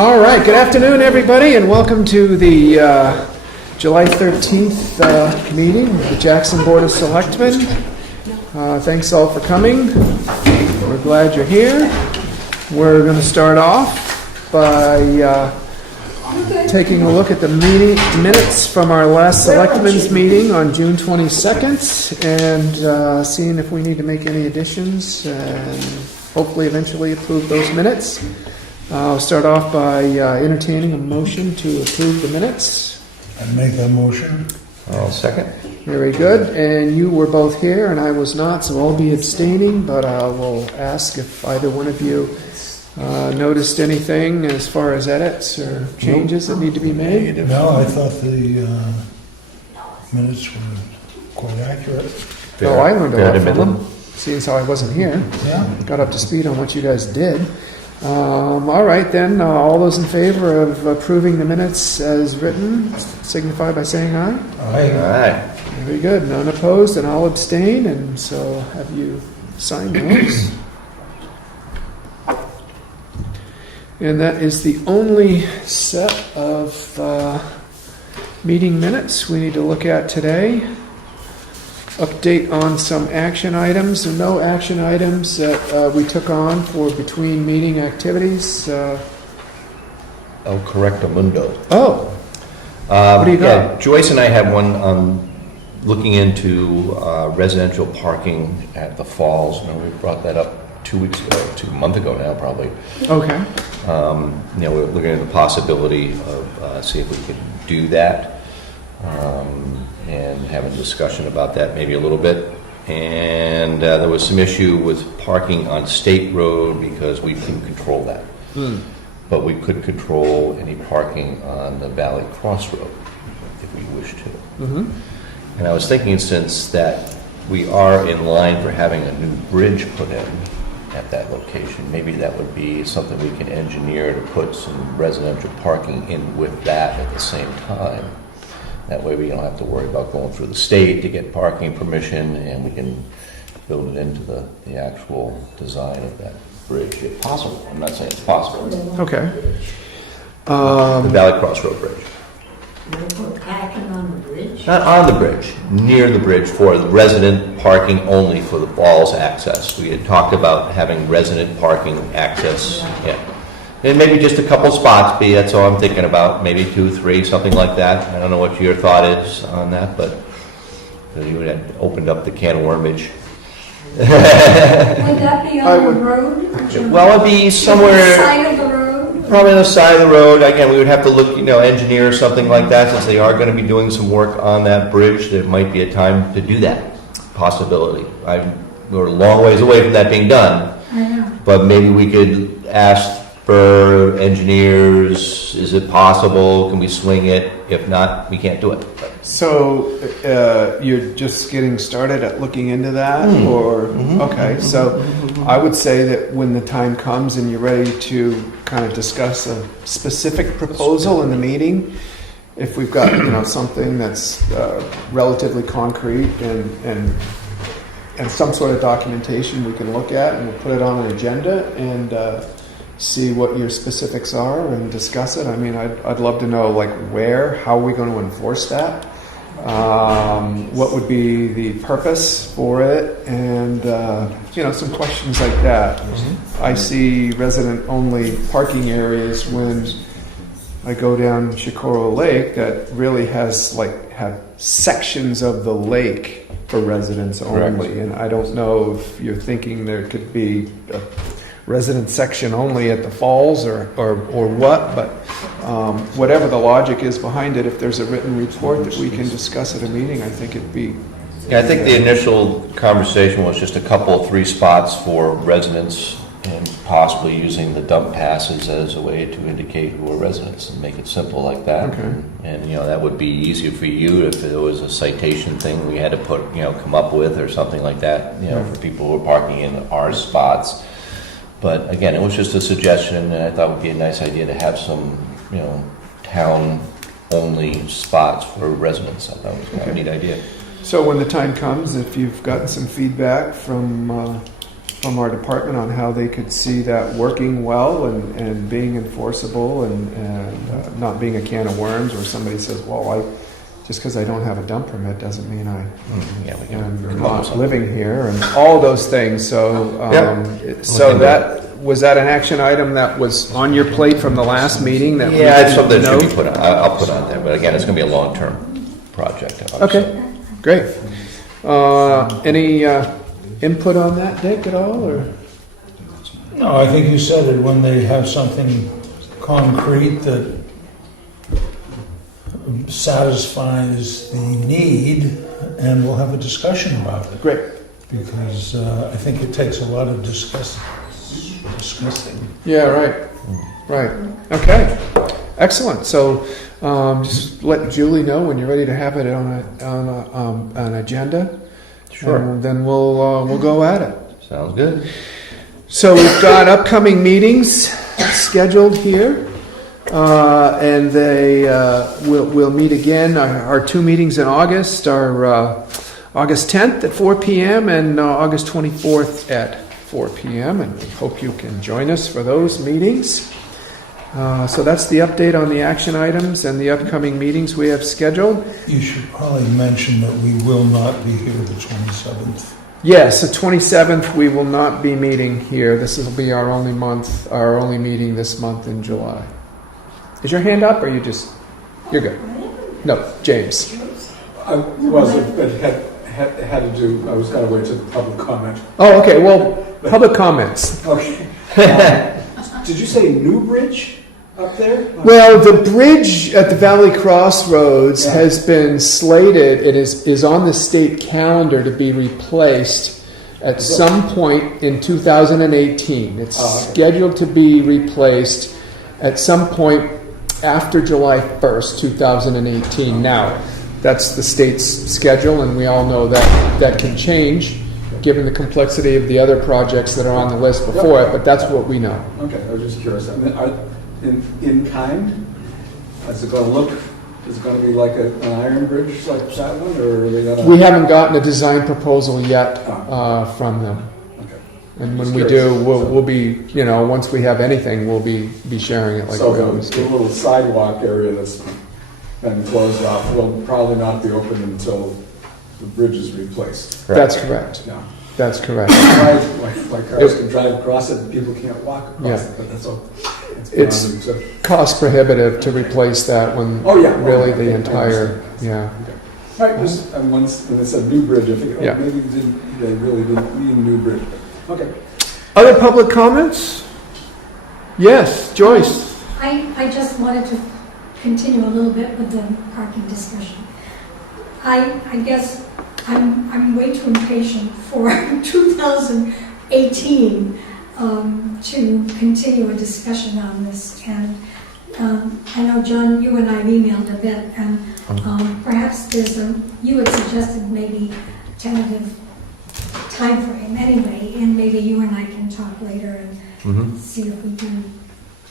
All right, good afternoon, everybody, and welcome to the July 13th meeting of the Jackson Board of Selectmen. Thanks all for coming. We're glad you're here. We're going to start off by taking a look at the minutes from our last Selectmen's meeting on June 22nd and seeing if we need to make any additions and hopefully eventually approve those minutes. I'll start off by entertaining a motion to approve the minutes. I'd make that motion. I'll second. Very good. And you were both here and I was not, so I'll be abstaining, but I will ask if either one of you noticed anything as far as edits or changes that need to be made. No, I thought the minutes were quite accurate. Oh, I learned a lot from them, seeing as how I wasn't here. Yeah. Got up to speed on what you guys did. All right, then. All those in favor of approving the minutes as written, signify by saying aye. Aye. All right. Very good. None opposed, and I'll abstain, and so have you signed those. And that is the only set of meeting minutes we need to look at today. Update on some action items. There are no action items that we took on for between meeting activities. El Correctamundo. Oh, what do you got? Yeah, Joyce and I had one looking into residential parking at the falls. You know, we brought that up 2 weeks ago, a month ago now, probably. Okay. You know, we're looking at the possibility of see if we could do that. And have a discussion about that maybe a little bit. And there was some issue with parking on State Road because we couldn't control that. But we could control any parking on the Valley Crossroad if we wish to. And I was thinking, since that we are in line for having a new bridge put in at that location, maybe that would be something we can engineer to put some residential parking in with that at the same time. That way we don't have to worry about going through the state to get parking permission, and we can build it into the actual design of that bridge, if possible. I'm not saying it's possible. Okay. The Valley Crossroad Bridge. Parking on the bridge? Not on the bridge, near the bridge, for the resident parking only for the falls access. We had talked about having resident parking access. Yeah. And maybe just a couple spots, that's all I'm thinking about. Maybe 2, 3, something like that. I don't know what your thought is on that, but you would have opened up the can of wormage. Would that be on the road? Well, it'd be somewhere. On the side of the road? Probably on the side of the road. Again, we would have to look, engineer something like that, since they are going to be doing some work on that bridge. There might be a time to do that. Possibility. We're a long ways away from that being done. I know. But maybe we could ask for engineers, is it possible? Can we swing it? If not, we can't do it. So you're just getting started at looking into that, or okay? So I would say that when the time comes and you're ready to kind of discuss a specific proposal in the meeting, if we've got something that's relatively concrete and some sort of documentation we can look at, and we'll put it on an agenda and see what your specifics are and discuss it. I mean, I'd love to know how are we going to enforce that? What would be the purpose for it? And some questions like that. I see resident-only parking areas when I go down Shikoro Lake that really have sections of the lake for residents only. Correct. And I don't know if you're thinking there could be a resident section only at the falls or what, but whatever the logic is behind it, if there's a written report that we can discuss at a meeting, I think it'd be... Yeah, I think the initial conversation was just a couple, 3 spots for residents, and possibly using the dump passes as a way to indicate who are residents and make it simple like that. Okay. And that would be easier for you if there was a citation thing we had to come up with or something like that, for people who are parking in our spots. But again, it was just a suggestion, and I thought it would be a nice idea to have some, town-only spots for residents. I thought it was kind of a neat idea. So when the time comes, if you've gotten some feedback from from our department on how they could see that working well and being enforceable and not being a can of worms where somebody says, well, just because I don't have a dump permit doesn't mean Yeah, we can I'm come up with not something. living here and all those things. So, so was that an action item that was on your plate from the last meeting? That we Yeah, it's didn't something that know? should be put on. I'll put on there, but again, it's going to be a long-term project. obviously. Okay, great. Any input on that, Dick, at all? Or? No, I think you said it, when they have something concrete that satisfies the need, and we'll have a discussion about it. Great. Because I think it takes a lot of discussing. Yeah, right. Okay, excellent. So just let Julie know when you're ready to have it on an agenda. Sure. And then we'll go at it. Sounds good. So we've got upcoming meetings scheduled here, and we'll meet again. Our two meetings in August are August 10th at 4 p.m. and August 24th at 4 p.m. And we hope you can join us for those meetings. So that's the update on the action items and the upcoming meetings we have scheduled. You should probably mention that we will not be here the 27th. Yes, the 27th we will not be meeting here. This will be our only meeting this month in July. Is your hand up or you're good? No, James. I wasn't, but had to do, I was going to wait till the public comment. Oh, okay, well, public comments. Okay. Did you say New Bridge up there? Well, the bridge at the Valley Crossroads has been slated, it is on the state calendar to be replaced at some point in 2018. It's scheduled to be replaced at some point after July 1st, 2018. Now, that's the state's schedule, and we all know that can change given the complexity of the other projects that are on the list before it, but that's what we know. Okay, I was just curious. I mean, in kind, is it going to look, is it going to be like an iron bridge like that one, or are they going to? We haven't gotten a design proposal yet from them. Okay. And when Just we curious. do, we'll be, once we have anything, we'll be sharing it like So we always the do. little sidewalk area that's been closed off will probably not be open until the bridge is replaced. That's correct. Yeah. That's correct. Like cars can drive across it and people can't walk across it, but that's all. It's beyond me, so- cost prohibitive to replace that when Oh, yeah. really Okay. the entire, yeah. Right, just, and once, when it said New Bridge, I figured, Yeah. maybe they really didn't mean New Bridge. Okay. Other public comments? Yes, Joyce. I just wanted to continue a little bit with the parking discussion. I guess I'm way too impatient for 2018 to continue a discussion on this. And I know, John, you and I emailed a bit, and perhaps you had suggested maybe tentative time frame anyway, and maybe you and I can talk later and see if we can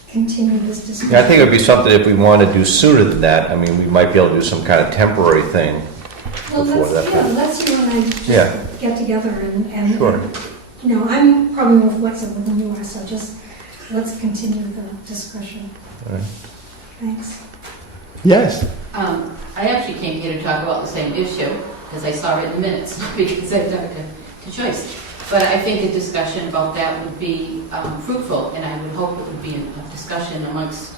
continue this discussion. Yeah, I think it would be something if we want to do sooner than that. I mean, we might be able to do some kind of temporary thing Well, before that. let's you and I just Yeah. get together and Sure. I'm probably more flexible than you are, so just let's continue the discussion. All right. Thanks. Yes. I actually came here to talk about the same issue, because I saw it in the minutes, because I talked to Joyce. But I think a discussion about that would be fruitful, and I would hope it would be a discussion amongst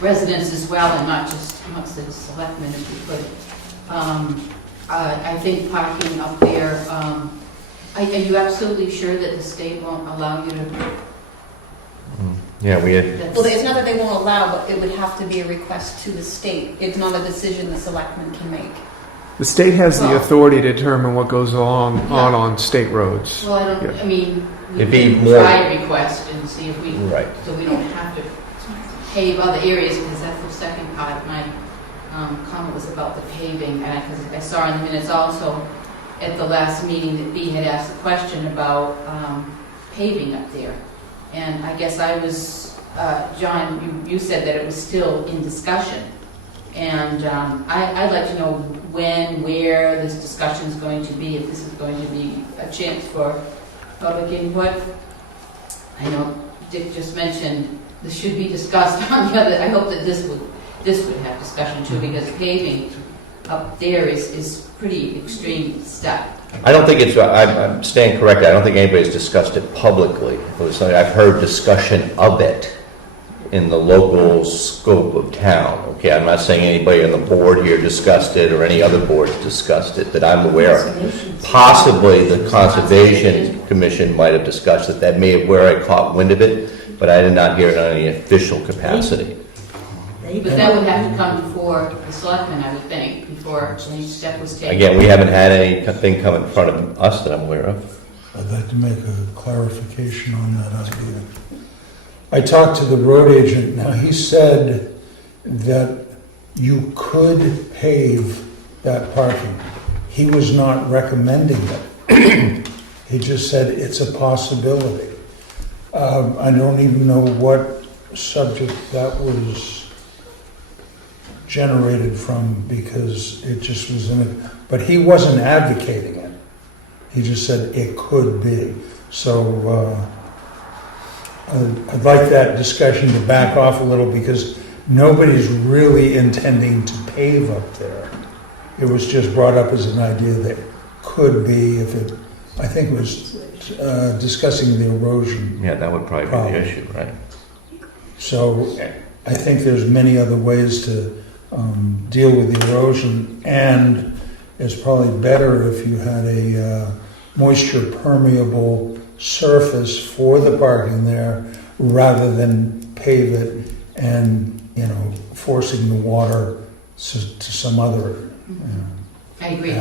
residents as well, and not just amongst the selectmen, if we could. I think parking up there, are you absolutely sure that the state won't allow you to? Yeah, we had, Well, it's not that they won't allow, but it would have to be a request to the state. It's not a decision the selectmen can make. The state has the Well- authority to determine what goes on state roads. Well, I mean, we It'd be can more- try a request and see if we, right. so we don't have to pave other areas, because that's the second part of my comment was about the paving. And because I saw in the minutes also at the last meeting that Bee had asked a question about paving up there. And I guess I was, John, you said that it was still in discussion. And I'd like to know when, where this discussion is going to be, if this is going to be a chance for public input. I know Dick just mentioned this should be discussed on the other, I hope that this would have discussion too, because paving up there is pretty extreme stuff. I don't think it's, I'm staying corrected, I don't think anybody's discussed it publicly. It was something, I've heard discussion of it in the local scope of town. Okay, I'm not saying anybody on the board here discussed it or any other boards discussed it that I'm aware of. Possibly the Conservation Commission might have discussed it. That may have where I caught wind of it, but I did not hear it on any official capacity. But that would have to come before the selectmen, I would think, before any step was taken. Again, we haven't had anything come in front of us that I'm aware of. I'd like to make a clarification on that idea. I talked to the road agent. Now, he said that you could pave that parking. He was not recommending it. He just said it's a possibility. I don't even know what subject that was generated from, because it just was in it. But he wasn't advocating it. He just said it could be. So I'd like that discussion to back off a little, because nobody's really intending to pave up there. It was just brought up as an idea that could be, if it, I think it was discussing the erosion. Yeah, that would probably be Problem. the issue, right? So I think there's many other ways to deal with the erosion, and it's probably better if you had a moisture permeable surface for the parking there rather than pave it and, forcing the water to some other. I agree.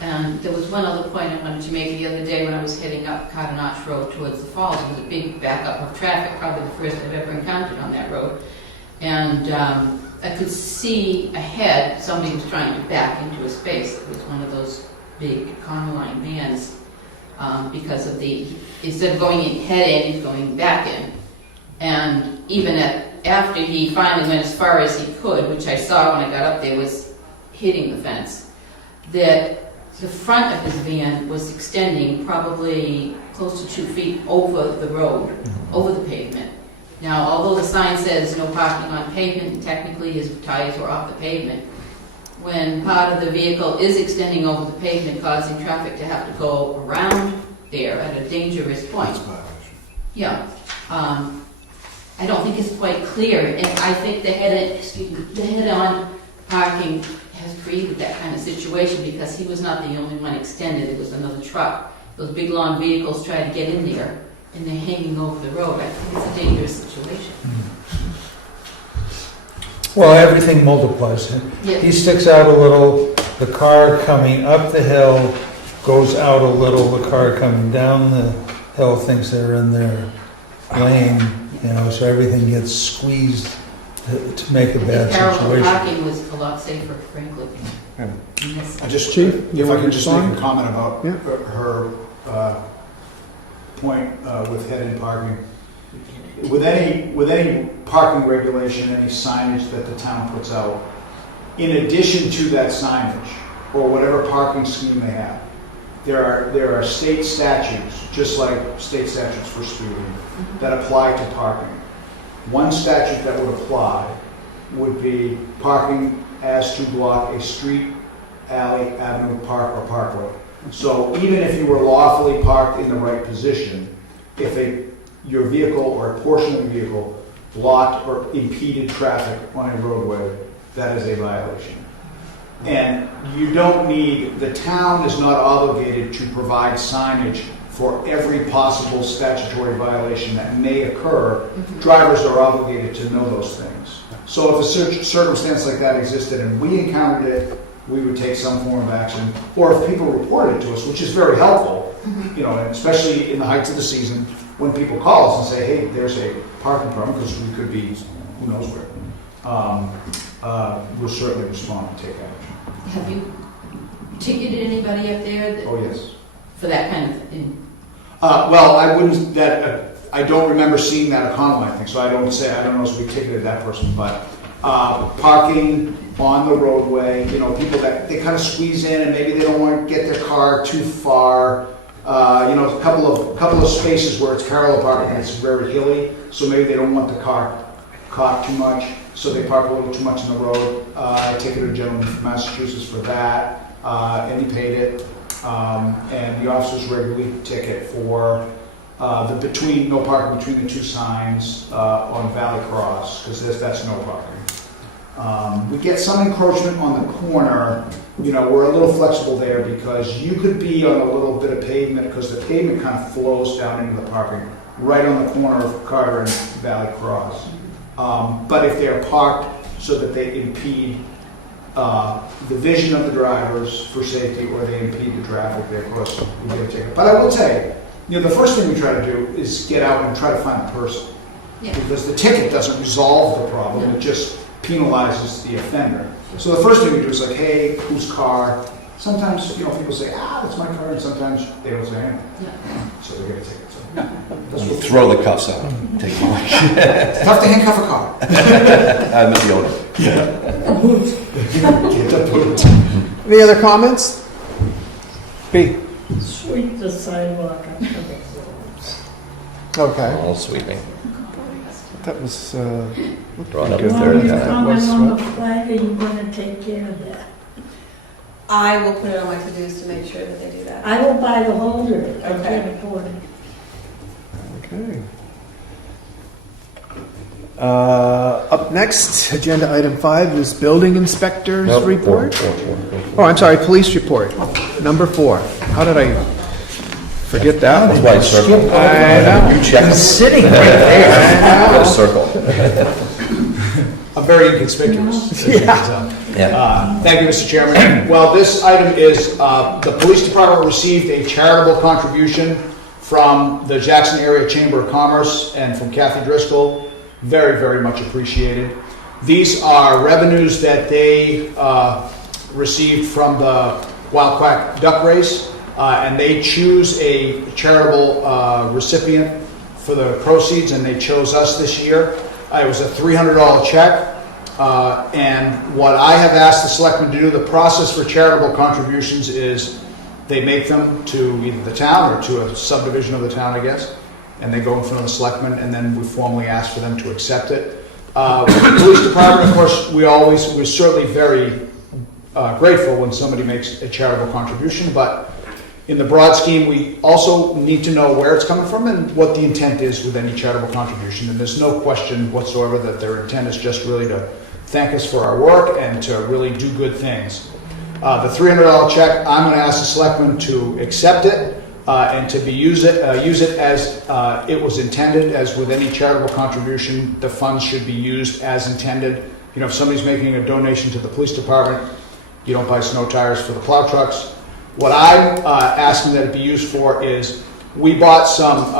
And there was one other point I wanted to make the other day when I was heading up Carter Notch Road towards the falls. There was a big backup of traffic, probably the first I've ever encountered on that road. And I could see ahead somebody was trying to back into a space. It was one of those big Econoline vans, because of instead of going in head in, he's going back in. And even after he finally went as far as he could, which I saw when I got up there, was hitting the fence, that the front of his van was extending probably close to 2 feet over the road, over the pavement. Now, although the sign says no parking on pavement, and technically his tires were off the pavement, when part of the vehicle is extending over the pavement, causing traffic to have to go around there at a dangerous point. Yeah. I don't think it's quite clear, and I think the head-on parking has created that kind of situation, because he was not the only one extended. It was another truck. Those big long vehicles try to get in there, and they're hanging over the road. I think it's a dangerous situation. Well, everything multiplies. Yeah. He sticks out a little, the car coming up the hill goes out a little, the car coming down the hill thinks they're in their lane, so everything gets squeezed to make a bad Parallel situation. parking was a lot safer, frankly. Chief, you If I want could to just make respond? a comment about Yeah. her point with head-in parking. With any parking regulation, any signage that the town puts out, in addition to that signage, or whatever parking scheme they have, there are state statutes, just like state statutes for speeding, that apply to parking. One statute that would apply would be parking as to block a street, alley, avenue, park, or parkway. So even if you were lawfully parked in the right position, if your vehicle or a portion of the vehicle blocked or impeded traffic on a roadway, that is a violation. And you don't need, the town is not obligated to provide signage for every possible statutory violation that may occur. Drivers are obligated to know those things. So if a circumstance like that existed and we encountered it, we would take some form of action. Or if people reported it to us, which is very helpful, and especially in the heights of the season, when people call us and say, hey, there's a parking problem, because we could be who knows where, we'll certainly respond and take action. Have you ticketed anybody up there Oh, yes. for that kind of thing? Well, I wouldn't, I don't remember seeing that Econoline thing, so I don't know if we ticketed that person, but parking on the roadway, people that, they kind of squeeze in and maybe they don't want to get their car too far. a couple of spaces where it's parallel parking and it's very hilly, so maybe they don't want the car caught too much, so they park a little too much in the road. I ticketed a gentleman from Massachusetts for that, and he paid it. And the officers regularly ticket for no parking between the two signs on Valley Cross, because that's no parking. We get some encroachment on the corner. We're a little flexible there because you could be on a little bit of pavement because the pavement kind of flows down into the parking right on the corner of Carter and Valley Cross. But if they're parked so that they impede the vision of the drivers for safety, or they impede the traffic, they of course will get a ticket. But I will tell you, the first thing we try to do is get out and try to find the person. Yeah. Because the ticket doesn't resolve the problem, it just penalizes the offender. So the first thing we do is like, hey, whose car? Sometimes, people say, that's my car, and sometimes they don't say anything. Yeah. So they get a ticket. So, that's what Throw the cuffs out. Take them away. it's tough to handcuff a car. I'm the owner. Get the boot. Any other comments? B. Sweep the sidewalk up to the roads. Okay. All sweeping. That was, Drawn up Good. a As third long as time. it's was on the what? flag, are you gonna take care of that? I will put it on my to-dos to make sure that they do that. I will buy the holder if I Okay. can't afford it. okay. Up next, agenda item 5 is building inspector's Nope, report. four. Oh, I'm sorry, police report, number 4. How did I forget that That's one? why I circled. I know. You check them. Sitting right there. Got a circle. I'm very inconspicuous. Yeah. Thank you, Mr. Chairman. Well, this item is, the police department received a charitable contribution from the Jackson Area Chamber of Commerce and from Kathy Driscoll. Very, very much appreciated. These are revenues that they received from the Wild Quack Duck Race, and they choose a charitable recipient for the proceeds, and they chose us this year. It was a $300 check. And what I have asked the selectmen to do, the process for charitable contributions is they make them to either the town or to a subdivision of the town, I guess, and they go in front of the selectmen, and then we formally ask for them to accept it. With the police department, of course, we're certainly very grateful when somebody makes a charitable contribution, but in the broad scheme, we also need to know where it's coming from and what the intent is with any charitable contribution. And there's no question whatsoever that their intent is just really to thank us for our work and to really do good things. The $300 check, I'm going to ask the selectmen to accept it and to use it as it was intended. As with any charitable contribution, the funds should be used as intended. If somebody's making a donation to the police department, you don't buy snow tires for the plow trucks. What I'm asking that it be used for is we bought some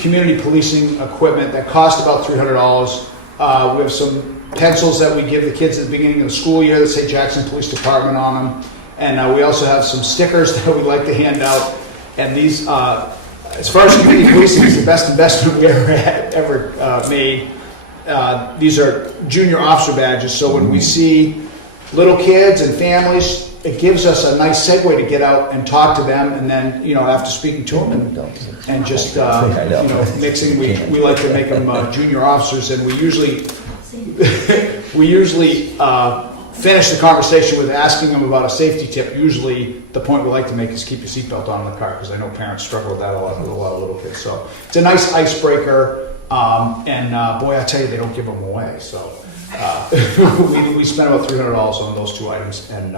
community policing equipment that cost about $300. We have some pencils that we give the kids at the beginning of the school year that say Jackson Police Department on them. And we also have some stickers that we like to hand out. And these, as far as community policing is the best investment we ever made. These are junior officer badges. So when we see little kids and families, it gives us a nice segue to get out and talk to them, and then after speaking to them and just mixing, we like to make them junior officers, and we usually finish the conversation with asking them about a safety tip. Usually, the point we like to make is keep your seatbelt on in the car, because I know parents struggle with that a lot with a lot of little kids. So it's a nice icebreaker, and boy, I tell you, they don't give them away. So we spent about $300 on those 2 items, and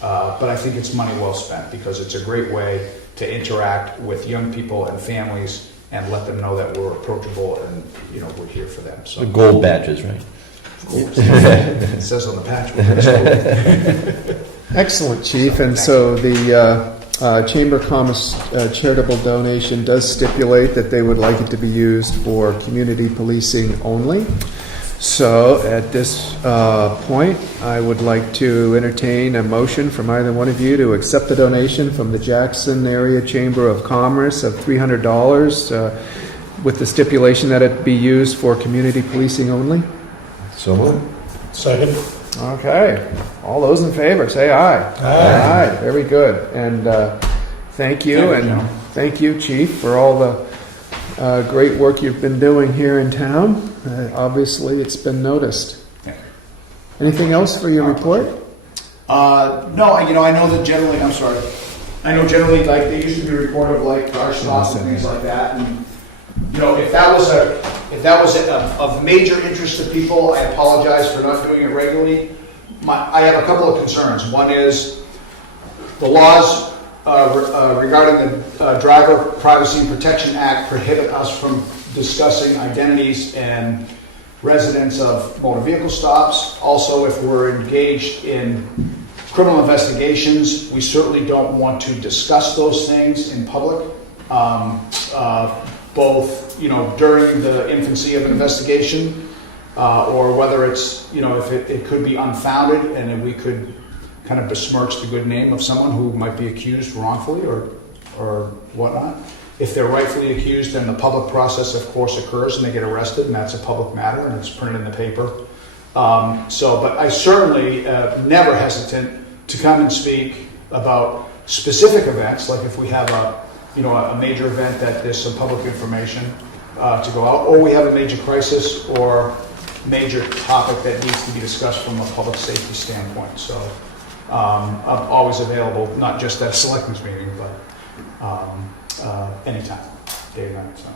but I think it's money well spent, because it's a great way to interact with young people and families and let them know that we're approachable and we're here for them. So The gold badges, right? it says on the patch. Excellent, Chief. And so the Chamber of Commerce charitable donation does stipulate that they would like it to be used for community policing only. So at this point, I would like to entertain a motion from either one of you to accept the donation from the Jackson Area Chamber of Commerce of $300 with the stipulation that it be used for community policing only. So moved. Second. Okay. All those in favor, say aye. Aye. Very good. And Thank you, Thank you, and gentlemen. thank you, Chief, for all the great work you've been doing here in town. Obviously, it's been noticed. Thank Anything else for your report? No, I know that generally, I'm sorry. I know generally, like, they used to be reported of like car stops and things like that, and, if that was of major interest to people, I apologize for not doing it regularly. I have a couple of concerns. One is the laws regarding the Driver Privacy and Protection Act prohibit us from discussing identities and residents of motor vehicle stops. Also, if we're engaged in criminal investigations, we certainly don't want to discuss those things in public, both during the infancy of an investigation, or whether it's if it could be unfounded and then we could kind of besmirch the good name of someone who might be accused wrongfully or whatnot. If they're rightfully accused, then the public process, of course, occurs and they get arrested, and that's a public matter and it's printed in the paper. But I certainly never hesitant to come and speak about specific events, like if we have a major event that there's some public information to go out, or we have a major crisis or major topic that needs to be discussed from a public safety standpoint. So I'm always available, not just at a selectmen's meeting, but anytime, day and night. So.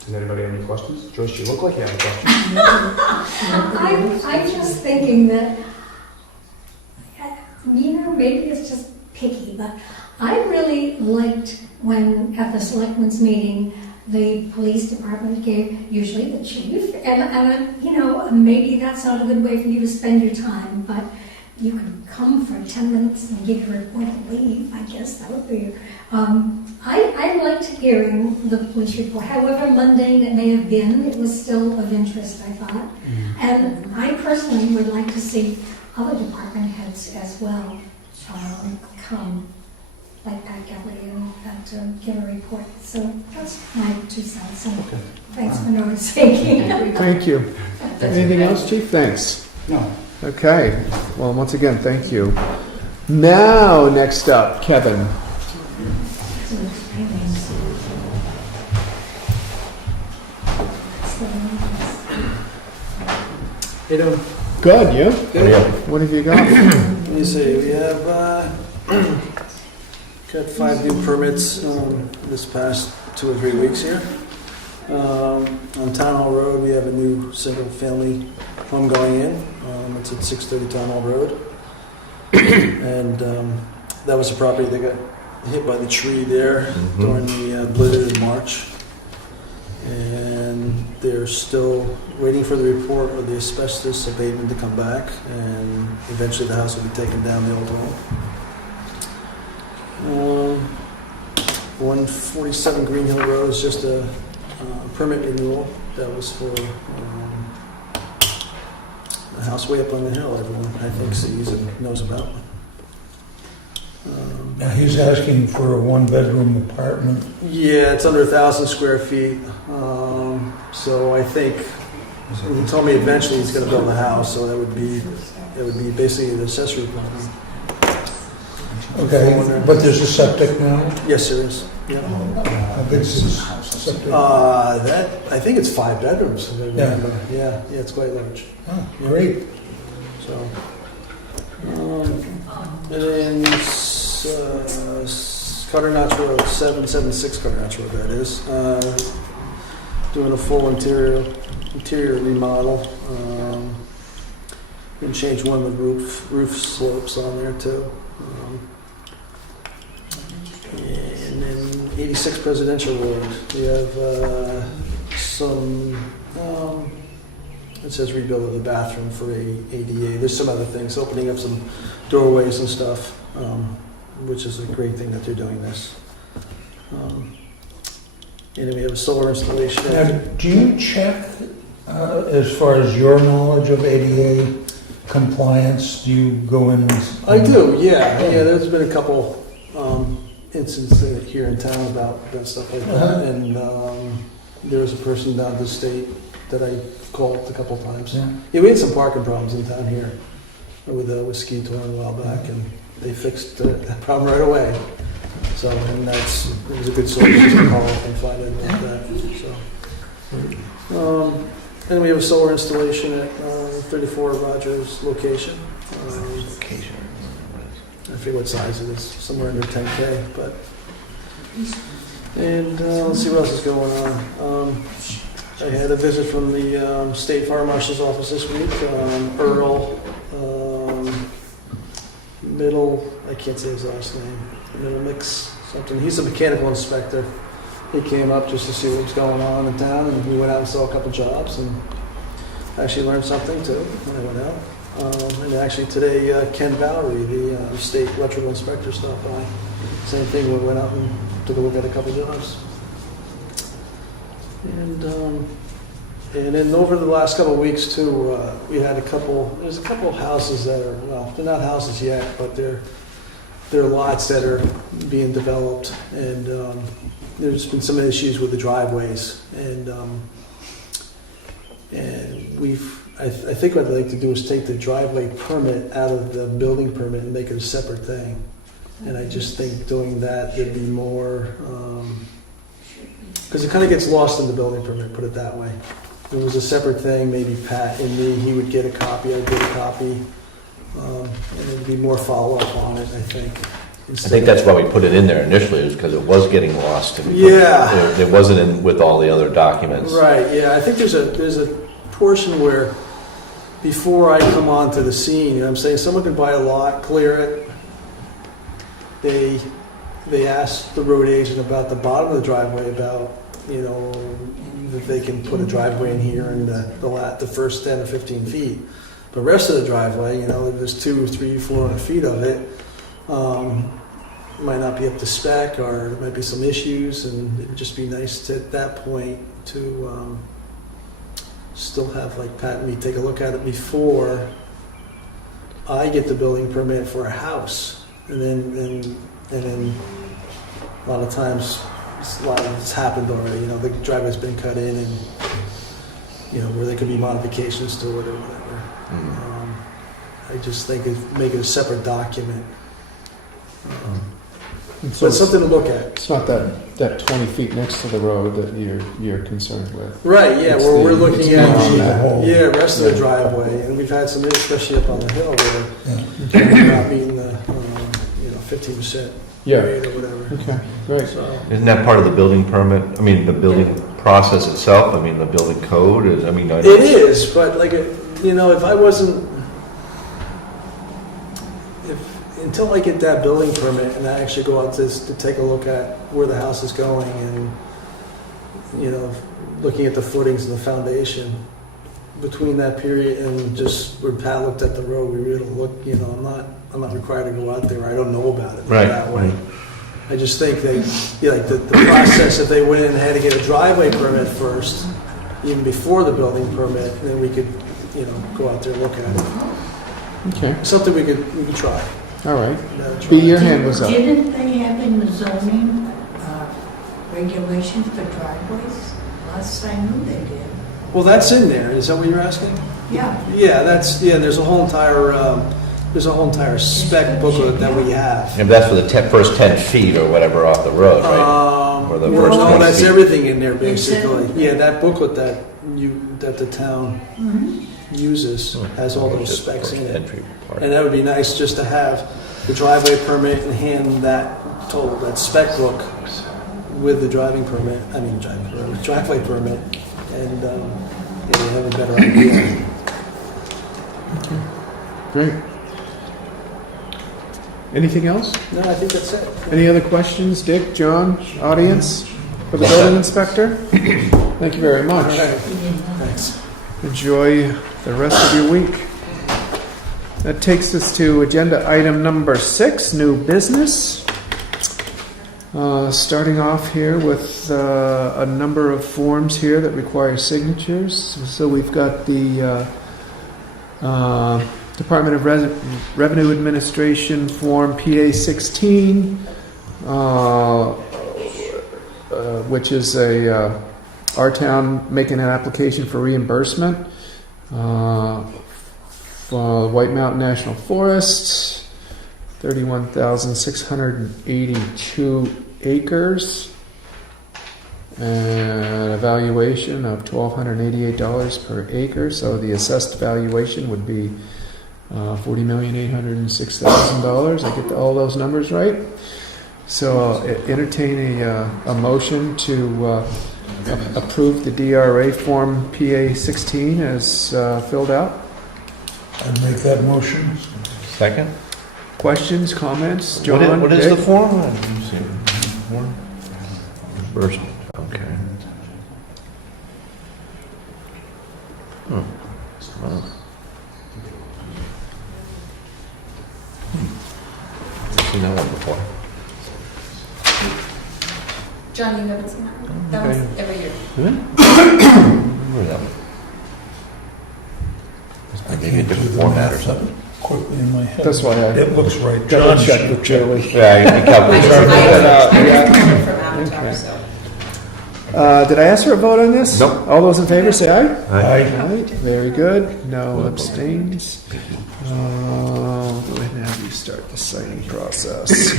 Does anybody have any questions? Joyce, you look like you have a question. I'm just thinking that, maybe it's just picky, but I really liked when at the selectmen's meeting, the police department gave usually the chief, and maybe that's not a good way for you to spend your time, but you could come for 10 minutes and give your report and leave. I guess that would be. I liked hearing the police report. However mundane it may have been, it was still of interest, I thought. And I personally would like to see other department heads as well come, like Pat Kelly, and give a report. So that's my 2 cents. And thanks for noticing. Thank you. Anything else, Chief? Thanks. No. Okay. Well, once again, thank you. Now, next up, Kevin. You know, Good, you? good. What have you got? Let me see. We have got 5 new permits this past 2 or 3 weeks here. On Town Hall Road, we have a new single-family home going in. It's at 630 Town Hall Road, and that was a property that got hit by the tree there during the blizzard in March. And they're still waiting for the report of the asbestos abatement to come back, and eventually the house will be taken down, the old home. 147 Green Hill Road is just a permit renewal. That was for a house way up on the hill, everyone I think sees and knows about. Now, he's asking for a 1-bedroom apartment. Yeah, it's under 1,000 square feet. So I think he told me eventually he's going to build a house, so that would be basically the accessory apartment. Okay, but there's a septic now? Yes, there is. Yeah. How big's his septic? That I think it's 5 bedrooms. If I remember. Yeah, it's quite large. Oh, great. So, and then Carter Notch Road, 776 Carter Notch Road, that is. Doing a full interior remodel. And change one of the roof slopes on there too. And then 86 Presidential Road, we have some. It says rebuild of the bathroom for ADA. There's some other things, opening up some doorways and stuff, which is a great thing that they're doing this. And then we have a solar installation. Now, do you check, as far as your knowledge of ADA compliance, do you go in and... I do, yeah. There's been a couple instances here in town about stuff like that. And there was a person down at the state that I called a couple times. Yeah, we had some parking problems in town here with Ski Tour a while back, and they fixed that problem right away. So, and it was a good source just to call up and find out about that, so. And we have a solar installation at 34 Rogers location. I forget what size it is, somewhere under 10K, but. And let's see what else is going on. I had a visit from the State Fire Marshal's office this week. Earl I can't say his last name, Middle Mix something. He's a mechanical inspector. He came up just to see what was going on in town, and we went out and saw a couple jobs, and actually learned something too when I went out. And actually today, Ken Valerie, the state electrical inspector, stopped by. Same thing, we went out and took a look at a couple jobs. And then over the last couple of weeks too, we had there's a couple of houses that are, well, they're not houses yet, but they're lots that are being developed, and there's been some issues with the driveways, and I think what I'd like to do is take the driveway permit out of the building permit and make it a separate thing. And I just think doing that would be more, because it kind of gets lost in the building permit, put it that way. If it was a separate thing, maybe Pat and me, he would get a copy, I'd get a copy, and there'd be more follow-up on it, I think. I think that's why we put it in there initially, is because it was getting lost. And it wasn't in with all the other documents. Right, yeah, I think there's a portion where before I come onto the scene, you know what I'm saying, someone can buy a lot, clear it, they ask the road agent about the bottom of the driveway, about, you know, that they can put a driveway in here in the first 10 or 15 feet. The rest of the driveway, you know, there's 200, 300, 400 feet of it, might not be up to spec, or there might be some issues, and it would just be nice to, at that point, to still have, like, Pat and me take a look at it before I get the building permit for a house. And then a lot of times, a lot of it's happened already. You know, the driveway's been cut in, and you know, where there could be modifications to it or whatever. I just think make it a separate document. So But something to look at. it's not that 20 feet next to the road that you're concerned with. Right, yeah, It's where we're the- looking it's at beyond the that. rest of the driveway, and we've had some, especially up on the hill, where we're not meeting the 15% Yeah. rate or whatever. Okay, great. So, Isn't that part of the building permit? I mean, the building process itself? I mean, the building code is, I mean, I know. it is, but like, you know, if I wasn't, until I get that building permit and I actually go out to take a look at where the house is going, and, you know, looking at the footings and the foundation, between that period and just when Pat looked at the road, we really looked, you know, I'm not required to go out there. I don't know about it Right, that way. right. I just think they, like the process, if they went in and had to get a driveway permit first, even before the building permit, then we could, you know, go out there and look at it. Okay, Something we could try. all right. Try. B, your hand was up. Didn't they have in the zoning regulations for driveways? Last I knew they did. Well, that's in there. Is that what you're asking? Yeah. Yeah, there's a whole entire spec booklet that we have. And that's for the first 10 feet or whatever off the road, right? Or the Well, first no, 20 that's feet. everything in there, It's basically. everything. Yeah, that booklet that the town uses has all those Just specs in first it. entry part. And that would be nice just to have the driveway permit and hand that spec book with the driving permit, driveway permit, and you have a better idea. Great. Anything else? No, I think that's it. Any other questions, Dick, John, audience, for the building inspector? Thank you very All much. right. Thanks. Enjoy the rest of your week. That takes us to agenda item number 6, new business. Starting off here with a number of forms here that require signatures. So we've got the Department of Revenue Administration Form PA-16, which is our town making an application for reimbursement for White Mountain National Forest. 31,682 acres, and a valuation of $1,288 per acre. So the assessed valuation would be $40,806,000. I get all those numbers right. So I'll entertain a motion to approve the DRA form PA 16 as filled out. I'd make that motion. Second? Questions, comments? John? What is Dick? the form? First, okay. Wow. I've seen that one before. John, you haven't seen that one? That Okay. was every year. Remember that one? Maybe a can't different do the format or math something. Quickly in my head. That's why I It looks right. double John checked should with Julie. Yeah, you I calculate. just that out, yeah. covered from Avatar, Okay. so. Did I ask for a vote on this? Nope. All those in favor say aye. Aye. Aye. Very good. No abstains. I'll go ahead and have you start the signing process.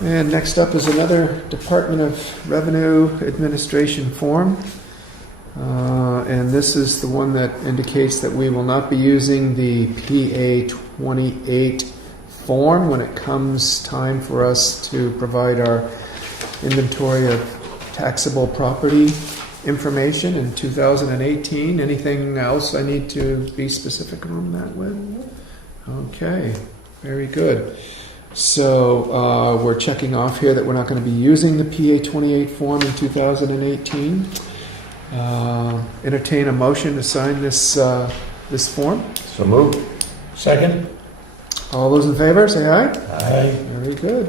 And next up is another Department of Revenue Administration form. And this is the one that indicates that we will not be using the PA 28 form when it comes time for us to provide our inventory of taxable property information in 2018. Anything else I need to be specific on that with? Okay, very good. So we're checking off here that we're not going to be using the PA 28 form in 2018. Entertain a motion to sign this this form. So moved. Second? All those in favor, say aye. Aye. Very good.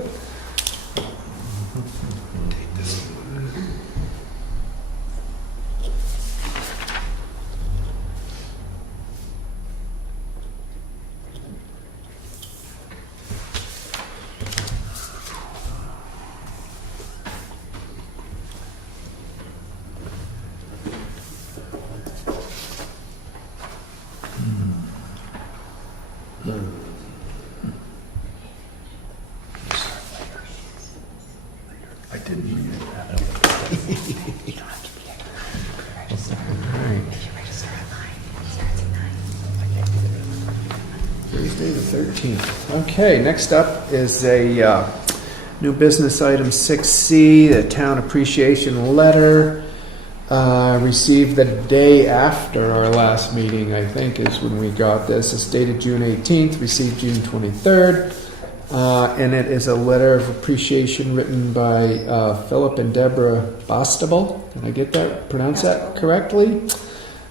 I didn't read it. Thursday the 13th. Okay, next up is a new business item 6C, the town appreciation letter. Received the day after our last meeting, I think, is when we got this. It's dated June 18th, received June 23rd. And it is a letter of appreciation written by Philip and Deborah Bastable. Did I get that? Pronounce that correctly?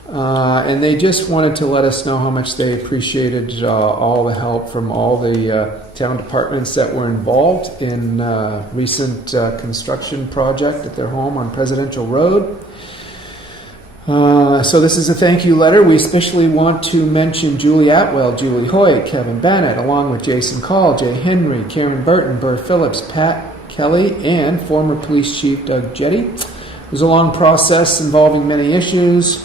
And they just wanted to let us know how much they appreciated all the help from all the town departments that were involved in recent construction project at their home on Presidential Road. So this is a thank you letter. We especially want to mention Julie Atwell, Julie Hoyt, Kevin Bennett, along with Jason Call, Jay Henry, Karen Burton, Burr Phillips, Pat Kelly, and former police chief Doug Jetty. It was a long process involving many issues.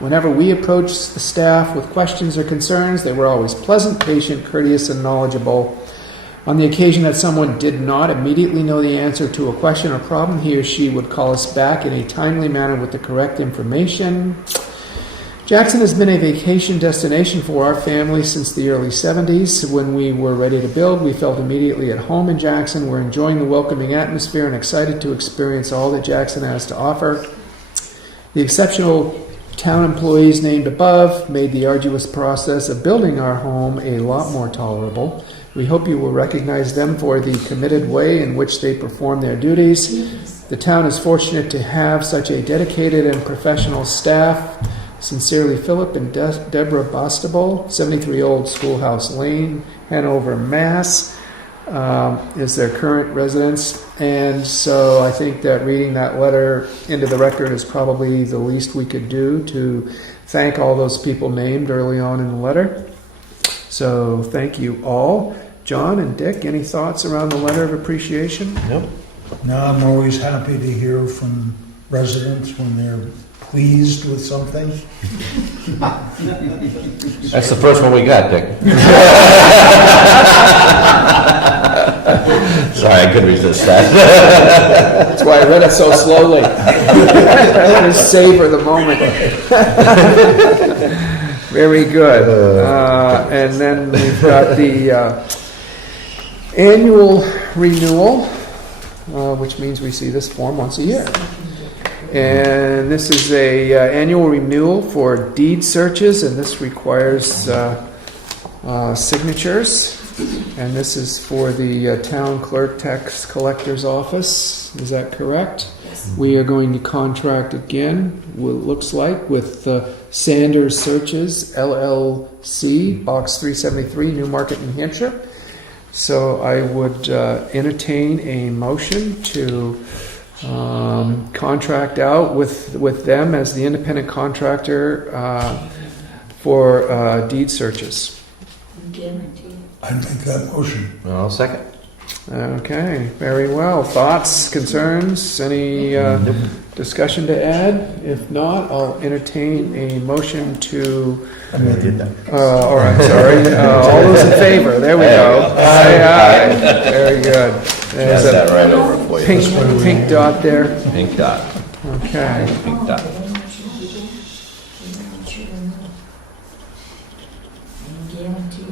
Whenever we approached the staff with questions or concerns, they were always pleasant, patient, courteous, and knowledgeable. On the occasion that someone did not immediately know the answer to a question or problem, he or she would call us back in a timely manner with the correct information. Jackson has been a vacation destination for our family since the early 70s. When we were ready to build, we felt immediately at home in Jackson. We're enjoying the welcoming atmosphere and excited to experience all that Jackson has to offer. The exceptional town employees named above made the arduous process of building our home a lot more tolerable. We hope you will recognize them for the committed way in which they perform their duties. The town is fortunate to have such a dedicated and professional staff. Sincerely, Philip and Deborah Bastable, 73 Old Schoolhouse Lane, Hanover, Mass. Is their current residence. And so I think that reading that letter into the record is probably the least we could do to thank all those people named early on in the letter. So thank you all. John and Dick, any thoughts around the letter of appreciation? Nope. No, I'm always happy to hear from residents when they're pleased with something? That's the first one we got, Dick. Sorry, I couldn't resist that. That's why I read it so slowly. I want to savor the moment. Very good. And then we've got the annual renewal, which means we see this form once a year. And this is a annual renewal for deed searches, and this requires signatures. And this is for the town clerk tax collector's office. Is that correct? Yes. We are going to contract again, what it looks like, with Sanders Searches, LLC, Box 373, Newmarket, New Hampshire. So I would entertain a motion to contract out with them as the independent contractor for deed searches. Guaranteed. I'd make that motion. I'll second. Okay, very well. Thoughts, concerns, any discussion to add? If not, I'll entertain a motion to... I did that. all right, sorry. All those in favor? There we go. Aye. Very good. Pass There's that a right over for you. pink dot there. Pink dot. Okay. Pink dot. Guaranteed.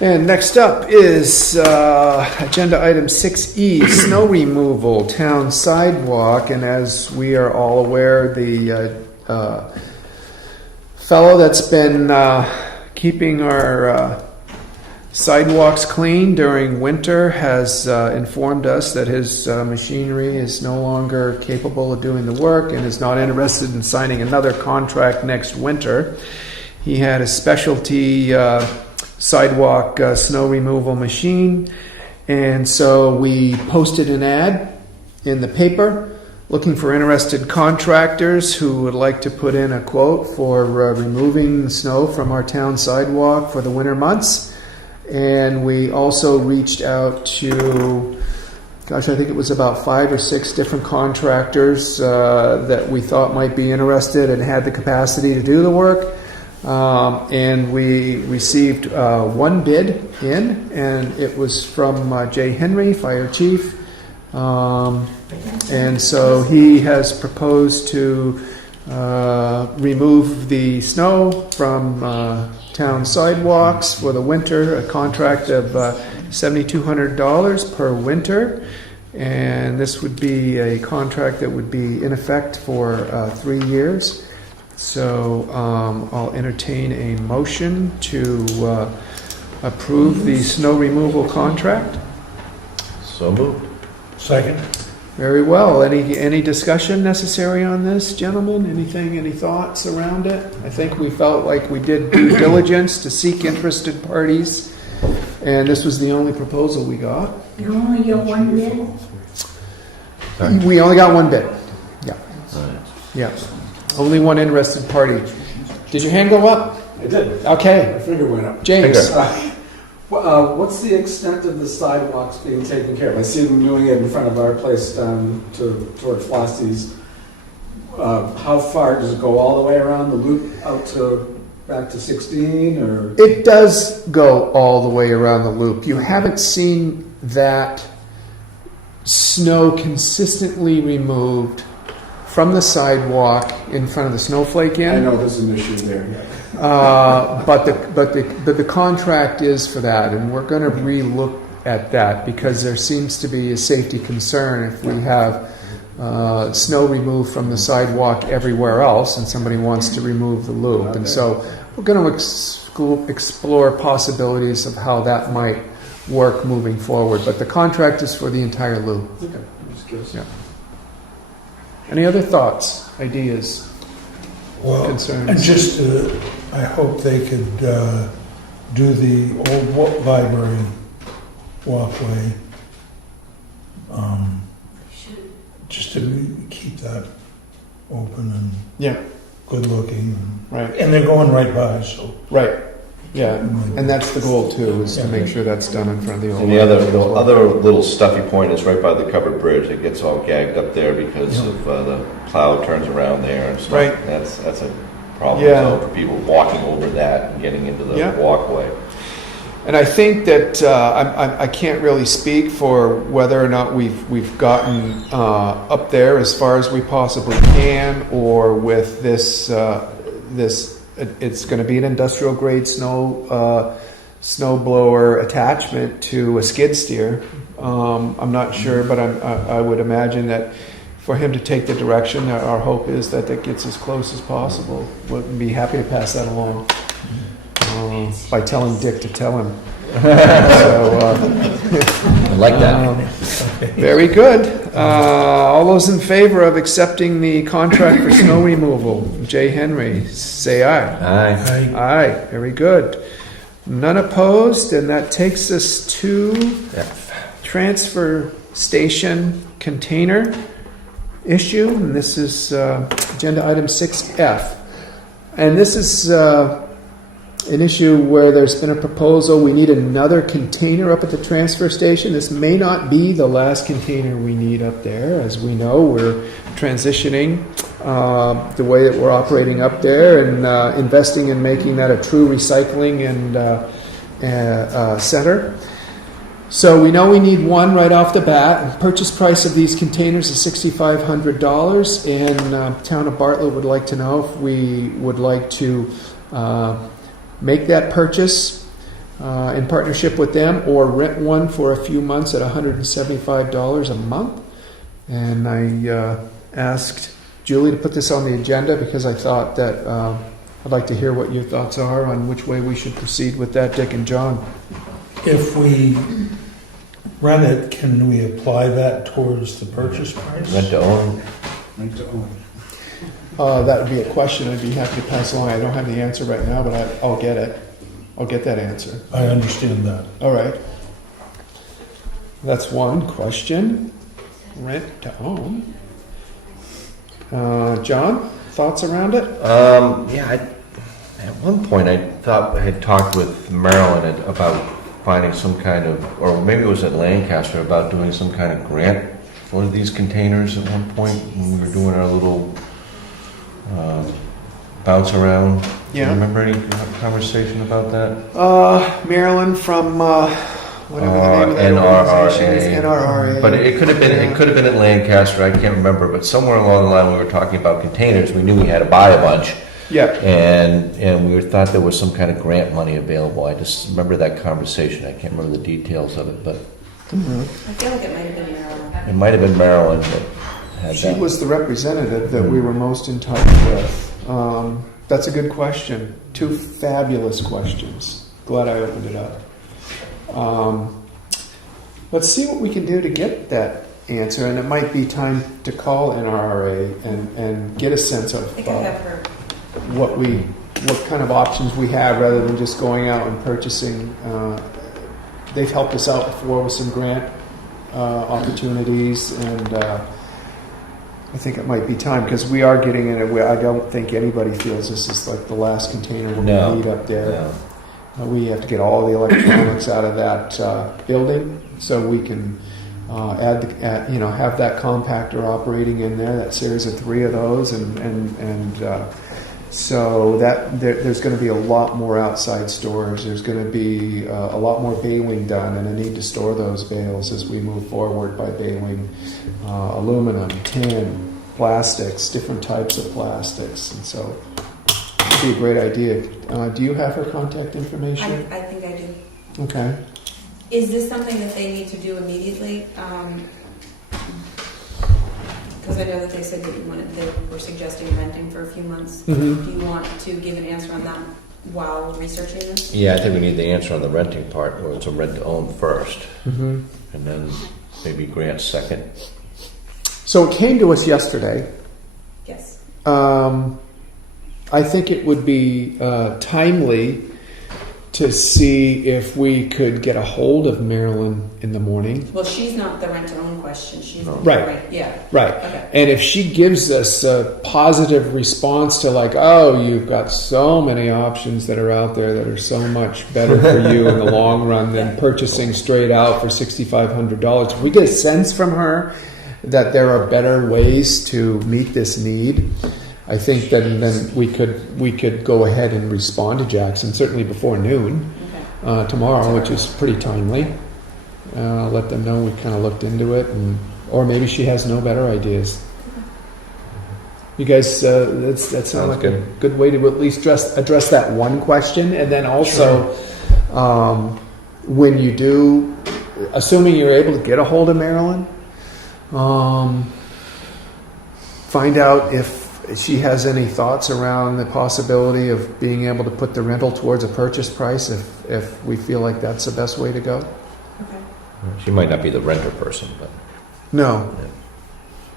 And next up is agenda item 6E, snow removal, town sidewalk. And as we are all aware, the fellow that's been keeping our sidewalks clean during winter has informed us that his machinery is no longer capable of doing the work and is not interested in signing another contract next winter. He had a specialty sidewalk snow removal machine, and so we posted an ad in the paper looking for interested contractors who would like to put in a quote for removing snow from our town sidewalk for the winter months. And we also reached out to, I think it was about 5 or 6 different contractors that we thought might be interested and had the capacity to do the work. And we received one bid in, and it was from Jay Henry, Fire Chief. And so he has proposed to remove the snow from town sidewalks for the winter, a contract of $7,200 per winter. And this would be a contract that would be in effect for 3 years. So I'll entertain a motion to approve the snow removal contract. So moved. Second. Very well. Any discussion necessary on this, gentlemen? Any thoughts around it? I think we felt like we did due diligence to seek interested parties, and this was the only proposal we got. You only get one bid? We only got one bid. Yeah. Yeah. Only one interested party. Did your hand go up? I did. Okay. My finger went up. James. What's the extent of the sidewalks being taken care of? I see them doing it in front of our place down toward Flossie's. How far does it go all the way around the loop out to back to 16 or? It does go all the way around the loop. You haven't seen that snow consistently removed from the sidewalk in front of the snowflake inn. I know there's an issue there. But the contract is for that, and we're going to re-look at that because there seems to be a safety concern if we have snow removed from the sidewalk everywhere else and somebody wants to remove the loop. Okay. And so we're going to explore possibilities of how that might work moving forward. But the contract is for the entire loop. Okay, I'm just Yes. Yeah. Any other thoughts, ideas, Well, concerns? and just, I hope they could do the old library walkway, just to keep that open and Yeah, good looking. right, And they're going right by, so. right. Yeah, and that's the goal too, is to make sure that's done in front of the old. And the other, library as well. other little stuffy point is right by the covered bridge. It gets all gagged up there because of the plow turns around there and stuff. Right. That's a problem Yeah. so for people walking over that and getting into the Yeah. walkway. And I think that I can't really speak for whether or not we've gotten up there as far as we possibly can, or with this it's going to be an industrial grade snow blower attachment to a skid steer. I'm not sure, but I would imagine that for him to take the direction, our hope is that it gets as close as possible. We'll be happy to pass that along. By telling Dick to tell him. I like that. Very good. All those in favor of accepting the contract for snow removal, Jay Henry, say aye. Aye. Aye, very good. None opposed, and that takes us to transfer station container issue, and this is agenda item 6F. And this is an issue where there's been a proposal. We need another container up at the transfer station. This may not be the last container we need up there. As we know, we're transitioning the way that we're operating up there and investing in making that a true recycling and center. So we know we need one right off the bat. The purchase price of these containers is $6,500, and Town of Bartlett would like to know if we would like to make that purchase in partnership with them, or rent one for a few months at $175 a month. And I asked Julie to put this on the agenda because I thought that I'd like to hear what your thoughts are on which way we should proceed with that, Dick and John. If we rent it, can we apply that towards the purchase price? Rent to own. Right to own. That would be a question I'd be happy to pass along. I don't have the answer right now, but I'll get it. I'll get that answer. I understand that. All right. That's one question. Rent to own. John, thoughts around it? At one point I thought I had talked with Marilyn about finding some kind of, or maybe it was at Lancaster, about doing some kind of grant for these containers at one point when we were doing our little bounce around. Yeah. Do you remember any conversation about that? Marilyn from whatever the name of that organization is, NRRA. But it could have been at Lancaster. I can't remember. But somewhere along the line, we were talking about containers. We knew we had to buy a bunch. Yeah. And we thought there was some kind of grant money available. I just remember that conversation. I can't remember the details of it, but I feel like it might have been Maryland. it might have been Marilyn that had She that. was the representative that we were most in touch with. That's a good question. Two fabulous questions. Glad I opened it up. Let's see what we can do to get that answer, and it might be time to call NRA and get a sense of I think I have her. what kind of options we have rather than just going out and purchasing. They've helped us out before with some grant opportunities, and I think it might be time because we are getting in it. I don't think anybody feels this is like the last container we're going to need up there. No. We have to get all the electronics out of that building so we can have that compactor operating in there. That series of 3 of those, so that there's going to be a lot more outside storage. There's going to be a lot more baling done, and a need to store those bales as we move forward by baling aluminum, tin, plastics, different types of plastics, and so it'd be a great idea. Do you have her contact information? I think I do. Okay. Is this something that they need to do immediately? Because I know that they said that they were suggesting renting for a few months. Mhm. Do you want to give an answer on that while researching this? Yeah, I think we need the answer on the renting part, where it's a rent to own first, Mm-hmm. and then maybe grant second. So it came to us yesterday. Yes. I think it would be timely to see if we could get a hold of Marilyn in the morning. Well, she's not the rent-to-own question. She's the Right. rent. Yeah. Right. Okay. And if she gives us a positive response to like, oh, you've got so many options that are out there that are so much better for you in the long run than purchasing straight out for $6,500. If we get a sense from her that there are better ways to meet this need, I think then we could go ahead and respond to Jackson, certainly before noon tomorrow, which is pretty timely. Let them know we kind of looked into it, or maybe she has no better ideas. You guys, that sounds like a good way to at least address that one question, and then also when you do, assuming you're able to get a hold of Marilyn, find out if she has any thoughts around the possibility of being able to put the rental towards a purchase price if we feel like that's the best way to go. Okay. She might not be the renter person, but No.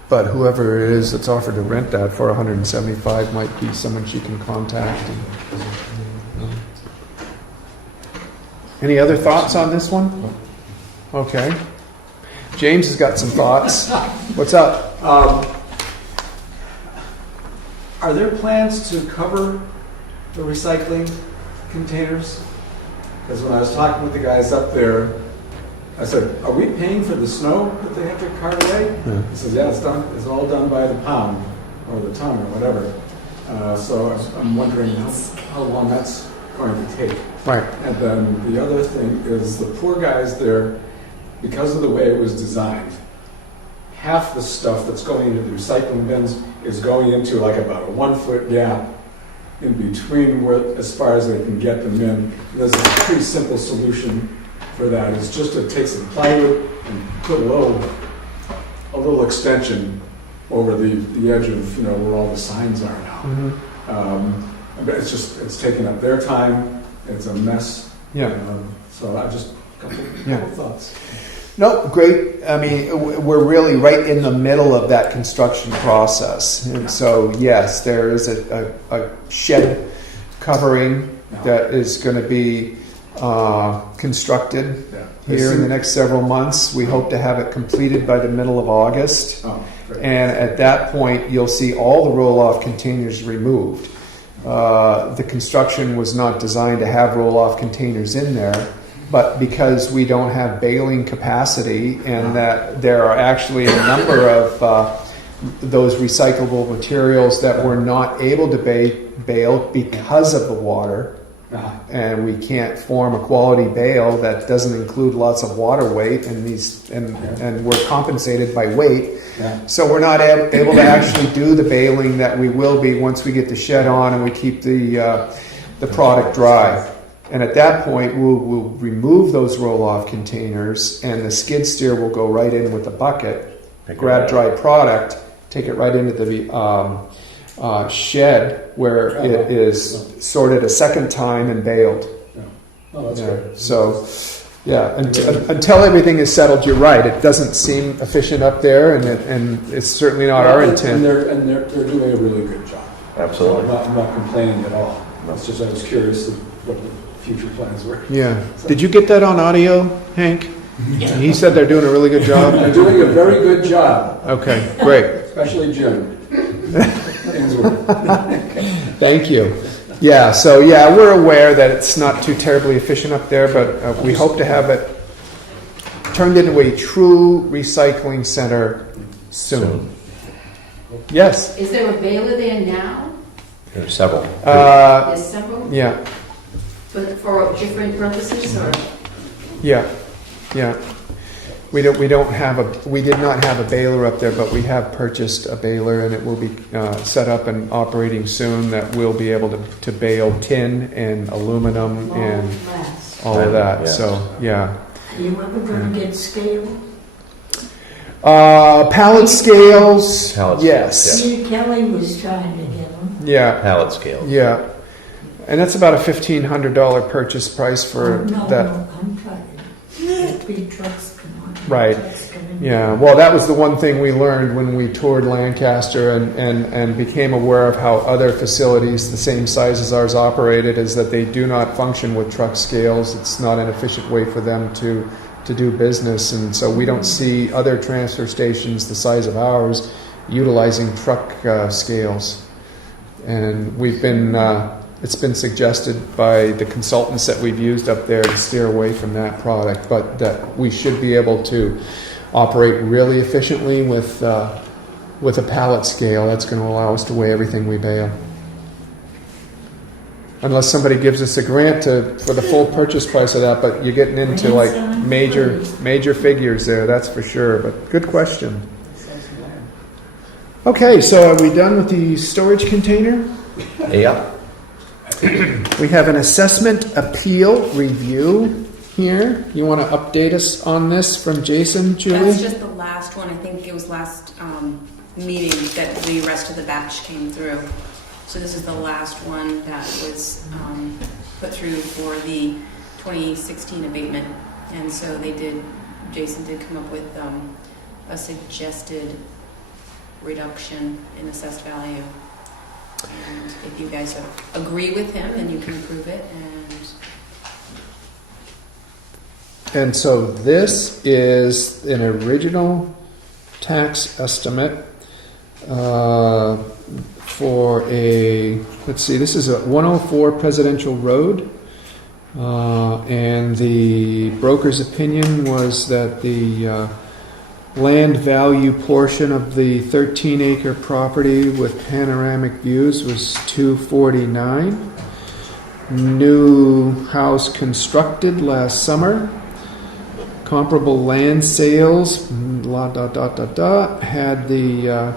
But whoever it is that's offered to rent that for $175 might be someone she can contact. Any other thoughts on this one? Okay. James has got some thoughts. What's up? Are there plans to cover the recycling containers? Because when I was talking with the guys up there, I said, are we paying for the snow that they have to cart away? Yeah. He says, yeah, it's all done by the pound or the ton or whatever. So I'm wondering how long that's going to take. Right. And then the other thing is the poor guys there, because of the way it was designed, half the stuff that's going into the recycling bins is going into like about a 1 foot gap in between where, as far as they can get them in. And there's a pretty simple solution for that. It's just to take some plywood and put a little extension over the edge of, you know, where all the signs are now. Mm-hmm. But it's taking up their time. It's a mess. Yeah. So I just a couple thoughts. No, great. I mean, we're really right in the middle of that construction process. And so, yes, there is a shed covering that is going to be constructed here in the next several months. We hope to have it completed by the middle of August. Oh, great. And at that point, you'll see all the roll-off containers removed. The construction was not designed to have roll-off containers in there, but because we don't have baling capacity and that there are actually a number of those recyclable materials that we're not able to bale because of the water, and we can't form a quality bale that doesn't include lots of water weight, and we're compensated by weight. So we're not able to actually do the baling that we will be once we get the shed on and we keep the product dry. And at that point, we'll remove those roll-off containers, and the skid steer will go right in with the bucket, grab dry product, take it right into the shed where it is sorted a second time and baled. Oh, that's great. So, until everything is settled, you're right. It doesn't seem efficient up there, and it's certainly not our intent. And they're doing a really good job. absolutely. I'm not complaining at all. It's just I was curious of what the future plans were. Yeah. Did you get that on audio, Hank? He said they're doing a really good job. They're doing a very good job, Okay, great. especially Jim. Ainsworth. Thank you. Yeah, so we're aware that it's not too terribly efficient up there, but we hope to have it turned into a true recycling center soon. Yes. Is there a baler there now? There are several. There's several? Yeah, For different purposes, or? yeah. We did not have a baler up there, but we have purchased a baler, and it will be set up and operating soon. That we'll be able to bale tin and aluminum and all of that. Yes. So Are you ever going to get scale? pallet scales. Pallet yes. scales, See, Kelly was trying to get them. Yeah. Pallet scale. Yeah. And that's about a $1,500 purchase price for No, that. I'm trying. The 3 trucks come on. Right. Trucks come in Yeah, well, that was the one thing we learned when we toured Lancaster and became aware of how other facilities the same size as ours operated, is that they do not function with truck scales. It's not an efficient way for them to do business, and so we don't see other transfer stations the size of ours utilizing truck scales. And we've been, it's been suggested by the consultants that we've used up there to steer away from that product, but that we should be able to operate really efficiently with a pallet scale. That's going to allow us to weigh everything we bale. Unless somebody gives us a grant for the full purchase price of that, but you're getting into like major figures there, that's for sure. But good question. Okay, so are we done with the storage container? Yeah. We have an assessment appeal review here. You want to update us on this from Jason, Julie? That's just the last one. I think it was last meeting that the rest of the batch came through. So this is the last one that was put through for the 2016 abatement. And so Jason did come up with a suggested reduction in assessed value. And if you guys agree with him, then you can approve it. And so this is an original tax estimate for let's see, this is a 104 Presidential Road. And the broker's opinion was that the land value portion of the 13-acre property with panoramic views was $249. New house constructed last summer. Comparable land sales, had the,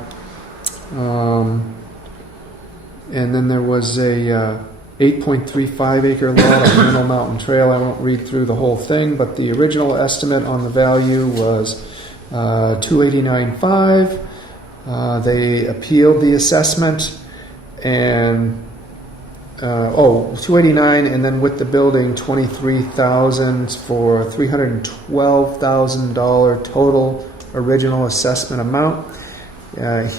and then there was a 8.35 acre lot on Middle Mountain Trail. I won't read through the whole thing, but the original estimate on the value was $289,500. They appealed the assessment and $289,000, and then with the building $23,000 for $312,000 total original assessment amount.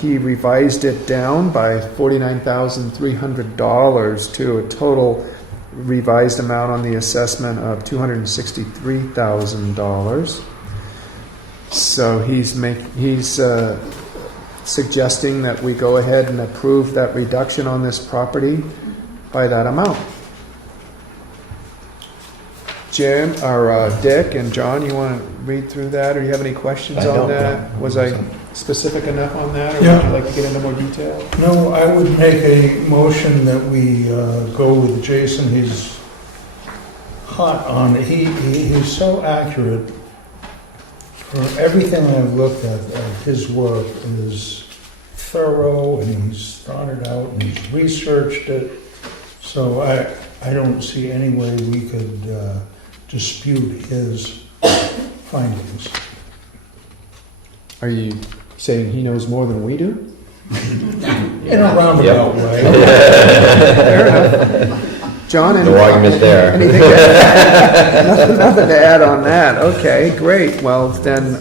He revised it down by $49,300 to a total revised amount on the assessment of $263,000. So he's suggesting that we go ahead and approve that reduction on this property by that amount. Jim or Dick and John, you want to read through that, or you have any questions on that? Was I specific enough on that, or would you like to get into more detail? No, I would make a motion that we go with Jason. He's hot on it. He's so accurate. For everything I've looked at, his work is thorough, and he's thought it out, and he's researched it. So I don't see any way we could dispute his findings. Are you saying he knows more than we do? In a roundabout way. Fair enough. John, No argument there. anything to add? Nothing to add on that. Okay, great. Well, then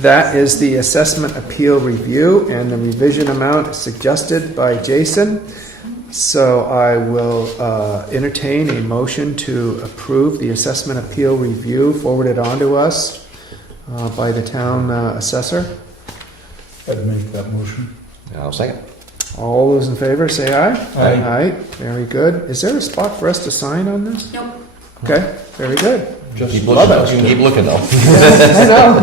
that is the assessment appeal review, and the revision amount suggested by Jason. So I will entertain a motion to approve the assessment appeal review forwarded on to us by the town assessor. I'd make that motion. I'll second. All those in favor say aye. Aye. Aye. Very good. Is there a spot for us to sign on this? Nope. Okay, very good. Keep looking, though. Keep looking, though. I know.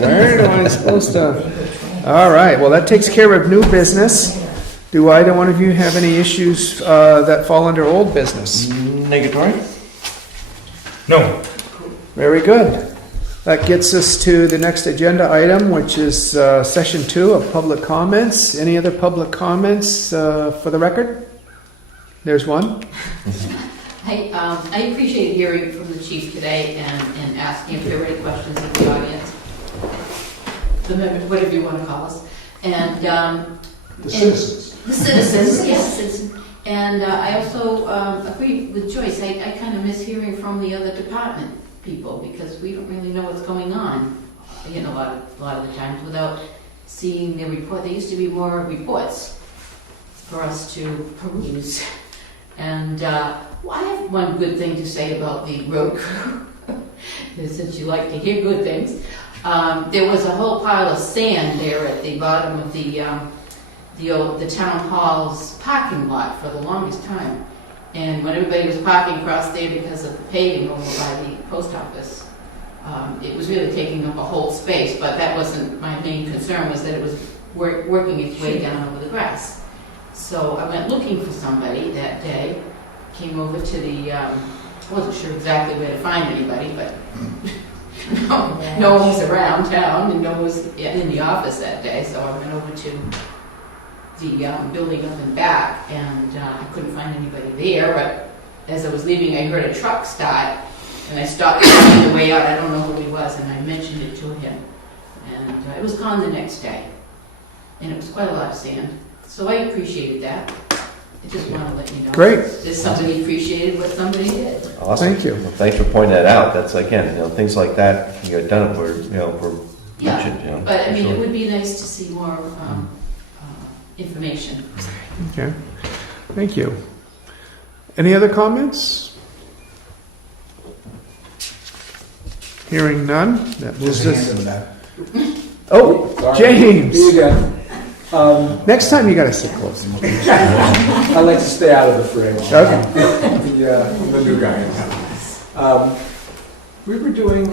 Where am I supposed to? All right. Well, that takes care of new business. Do either one of you have any issues that fall under old business? Negatory? No. Very good. That gets us to the next agenda item, which is session 2 of public comments. Any other public comments for the record? There's one. I appreciate hearing from the chief today and asking if there were any questions in the audience. The members, whatever you want to call us. And The citizens. The citizens, yes. Citizens. And I also agree with Joyce. I kind of miss hearing from the other department people because we don't really know what's going on you know, a lot of the times without seeing the report. There used to be more reports for us to peruse. And well, I have one good thing to say about the road crew, since you like to hear good things. There was a whole pile of sand there at the bottom of the town hall's parking lot for the longest time. And when everybody was parking across there because of the paving over by the post office, it was really taking up a whole space, but that wasn't my main concern, was that it was working its way down over the grass. So I went looking for somebody that day, came over to the, I wasn't sure exactly where to find anybody, but no one was around town and no one was in the office that day, so I went over to the building up and back, and I couldn't find anybody there, but as I was leaving, I heard a truck start, and I stopped on the way out. I don't know who he was, and I mentioned it to him, and it was gone the next day, and it was quite a lot of sand, so I appreciated that. I just want to let you know. Great. That somebody appreciated what somebody did. Awesome. Thank you. Well, thanks for pointing that out. That's, again, things like that can get done if we're, Yeah, mentioned, but I mean, sure. it would be nice to see more information. Okay, thank you. Any other comments? Hearing none, that moves Just us. hand him that. Oh, Sorry. James! Me again. Next time you gotta sit close. I like to stay out of the fray. Okay. I'm the new guy in town. We were doing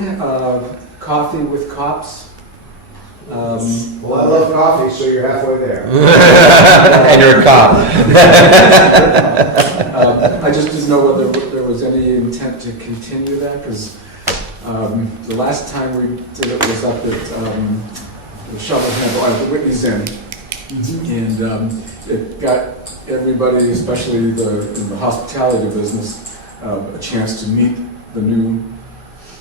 coffee with cops. Well, I love coffee, so you're halfway there. And you're a cop. I just didn't know whether there was any intent to continue that, because the last time we did it was up at the Shovel Handle, the Whitney's Inn. And it got everybody, especially in the hospitality business, a chance to meet the new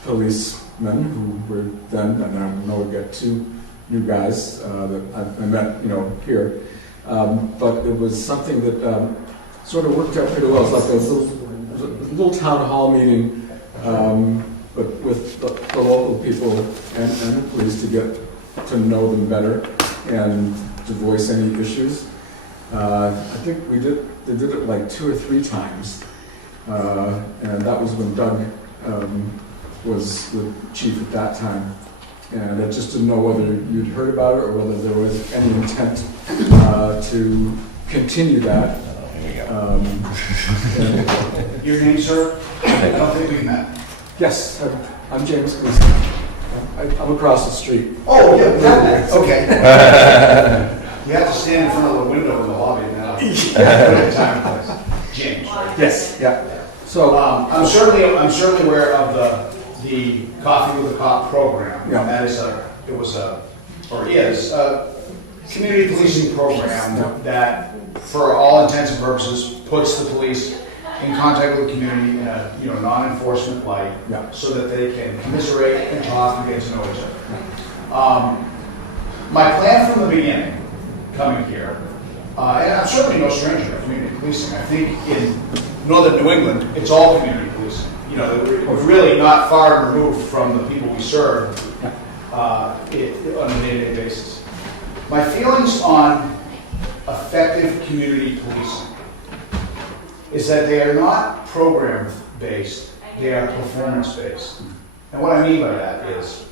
policemen who were then, and I know we got two new guys that I met, here. But it was something that sort of worked out pretty well. It's like a little town hall meeting, but with the local people and the police to get to know them better and to voice any issues. I think they did it like 2 or 3 times, and that was when Doug was the chief at that time. And I just didn't know whether you'd heard about it or whether there was any intent to continue that. Your name, sir? I don't think we met. Yes, I'm James Gleason. I'm across the street. Oh, yeah, okay. You have to stand in front of the window in the lobby now. Time, please. James, right? Yes, yeah. So I'm certainly aware of the Coffee with a Cop program. Yeah. That is a community policing program that, for all intents and purposes, puts the police in contact with the community in a non-enforcement light, Yeah. so that they can commiserate and talk and get to know each other. My plan from the beginning, coming here, and I'm certainly no stranger to community policing. I think in northern New England, it's all community policing. We're really not far removed from the people we serve on a day-to-day basis. My feelings on effective community policing is that they are not program-based, they are performance-based. And what I mean by that is,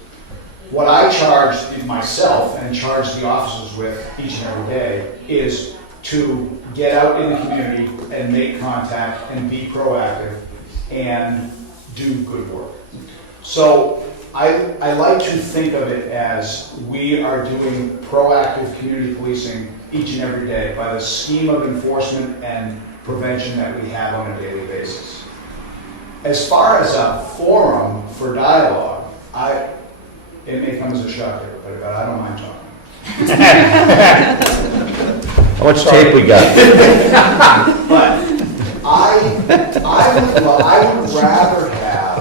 what I charge myself and charge the officers with each and every day is to get out in the community and make contact and be proactive and do good work. So I like to think of it as we are doing proactive community policing each and every day by the scheme of enforcement and prevention that we have on a daily basis. As far as a forum for dialogue, it may come as a shock to everybody, but I don't mind talking. How much tape we got? But I would rather have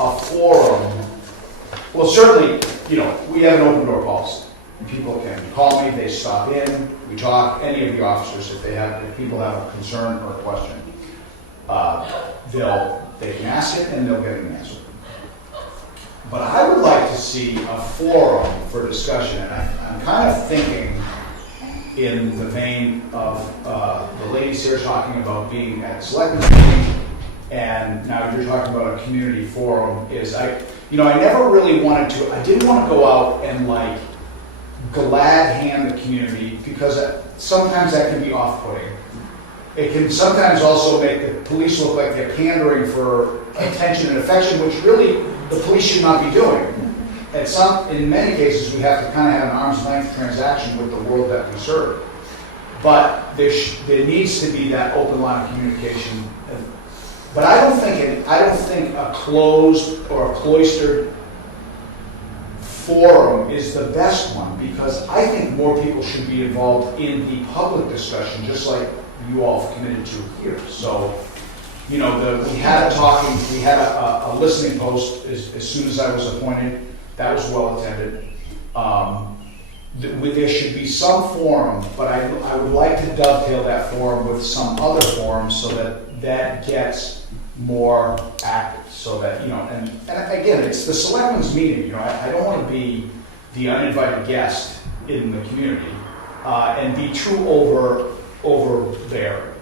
a forum. Well, certainly, we have an open door policy. People can call me, they stop in, we talk, any of the officers, if people have a concern or a question, they can ask it and they'll get an answer. But I would like to see a forum for discussion, and I'm kind of thinking in the vein of the ladies here talking about being at Selectmen's meeting, and now you're talking about a community forum, is I never really wanted to, I didn't want to go out and like glad hand the community, because sometimes that can be off-putting. It can sometimes also make the police look like they're pandering for attention and affection, which really the police should not be doing. In many cases, we have to kind of have an arm's length transaction with the world that we serve. But there needs to be that open line of communication. But I don't think a closed or a cloistered forum is the best one, because I think more people should be involved in the public discussion, just like you all have committed to here. So, we had a listening post as soon as I was appointed. That was well attended. There should be some forum, but I would like to dovetail that forum with some other forum so that gets more active. So that, and again, it's the Selectmen's meeting. I don't want to be the uninvited guest in the community and be too over there.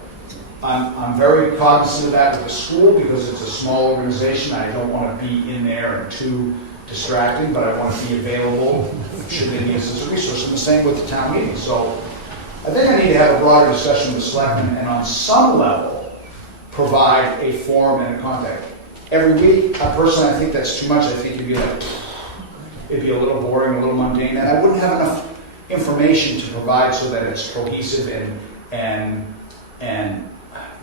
I'm very cognizant of that with the school, because it's a small organization. I don't want to be in there and too distracting, but I want to be available should they need us as a resource. And the same with the town meeting. So I think I need to have a broader discussion with the Selectmen, and on some level provide a forum and a contact. Every week, personally, I think that's too much. I think it'd be a little boring, a little mundane, and I wouldn't have enough information to provide so that it's cohesive and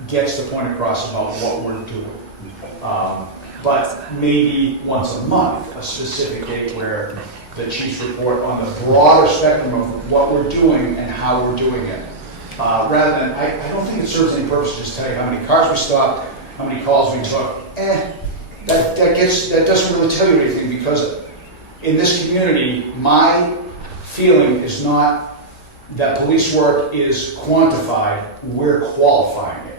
gets the point across about what we're doing. But maybe once a month, a specific date where the chiefs report on the broader spectrum of what we're doing and how we're doing it. Rather than, I don't think it serves any purpose to just tell you how many cars we stopped, how many calls we took. That doesn't really tell you anything, because in this community, my feeling is not that police work is quantified, we're qualifying it.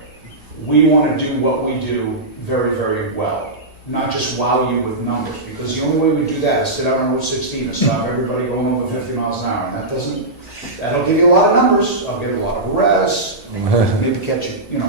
We want to do what we do very, very well, not just wow you with numbers, because the only way we do that is sit out on Route 16 and stop everybody going over 50 miles an hour. And that'll give you a lot of numbers. I'll get a lot of arrests, maybe catch you,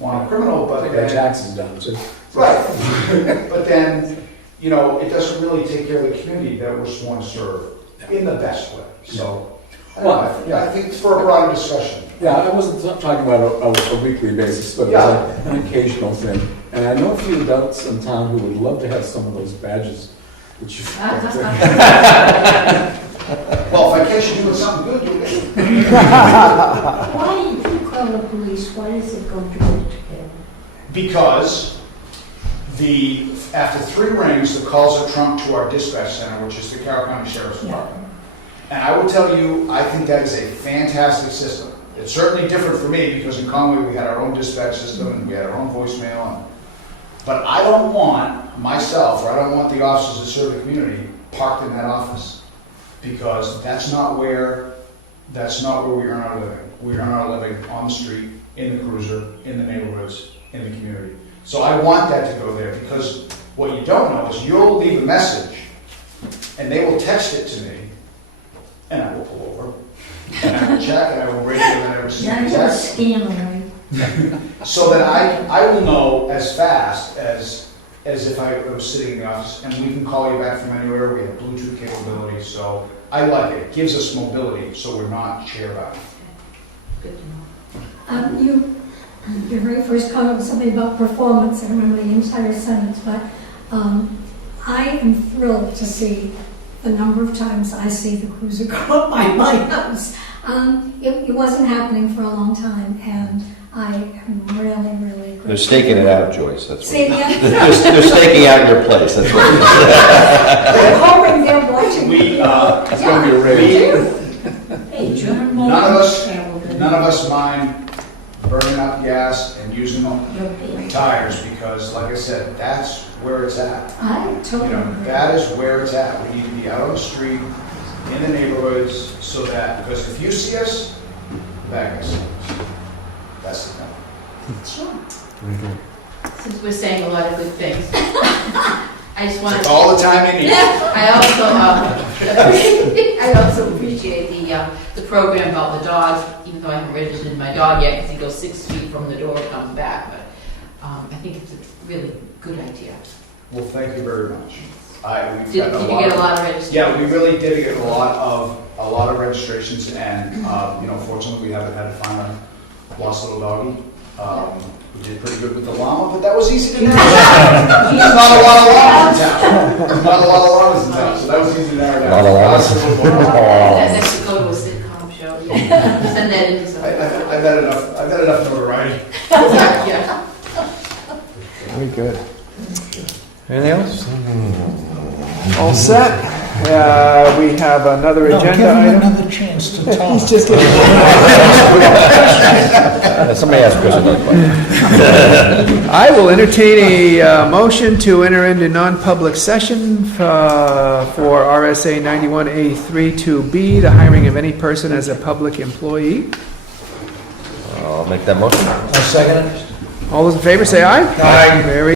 on a criminal, but Get taxes down too. right. But then, it doesn't really take care of the community that we're sworn to serve in the best way. So, I think it's for a broader discussion. Yeah, I wasn't talking about a weekly basis, but an occasional thing. And I know a few adults in town who would love to have some of those badges that you've got there. Well, if I catch you doing something good, you'll get it. Why did you call the police? Why does it go to it? Because after 3 rings, the calls are trumped to our dispatch center, which is the Carroll County Sheriff's Department. And I will tell you, I think that is a fantastic system. It's certainly different for me, because in Conway we had our own dispatch system and we had our own voicemail. But I don't want myself, or I don't want the officers that serve the community parked in that office, because that's not where we earn our living. We earn our living on the street, in the cruiser, in the neighborhoods, in the community. So I want that to go there, because what you don't know is you'll leave a message and they will text it to me, and I will pull over and I will check and I will radio and I will see the text. Scammer, So that I will know as fast as if I was sitting in the office, and we can call you back from anywhere. We have Bluetooth capability, so I like it. It gives us mobility, so we're not chair-bound. Good to know. Your very first comment was something about performance. I don't remember the entire sentence, but I am thrilled to see the number of times I see the cruiser go up by my house. It wasn't happening for a long time, and I am really, really grateful. They're staking it out, Joyce, that's what Say it again? they're staking out your place, that's what it is. I'm hoping they're watching. It's going to be a raid. Hey, John None of us mind burning up gas and using tires, because, like I said, that's where it's at. I totally agree. That is where it's at. We need to be out on the street, in the neighborhoods, so that, because if you see us, that guy's seeing us. That's the thing. Sure. Since we're saying a lot of good things. I just wanted Take to. all the time you need. I also appreciate the program about the dogs, even though I haven't registered my dog yet, because he goes 6 feet from the door and comes back, but I think it's a really good idea. Well, thank you very much. We've Did you gotten get a lot of registrations? Yeah, we really did get a lot of registrations, and fortunately, we haven't had to find a lost little doggy. We did pretty good with the llama, but that was easy to narrow down. There's not a lot of llamas in town. There's not a lot of llamas in town, so that was easy to narrow down. Lot of llamas. That should go to a sitcom show. Yeah. Send that into something. I've had enough notoriety. Yeah. Very good. Anything else? All set. We have another No, give agenda him item. another chance to talk. He's just getting. Somebody ask Chris another question. I will entertain a motion to enter into non-public session for RSA 91A 3-2B, the hiring of any person as a public employee. I'll make that motion. I'll second it. All those in favor say aye. Aye. Very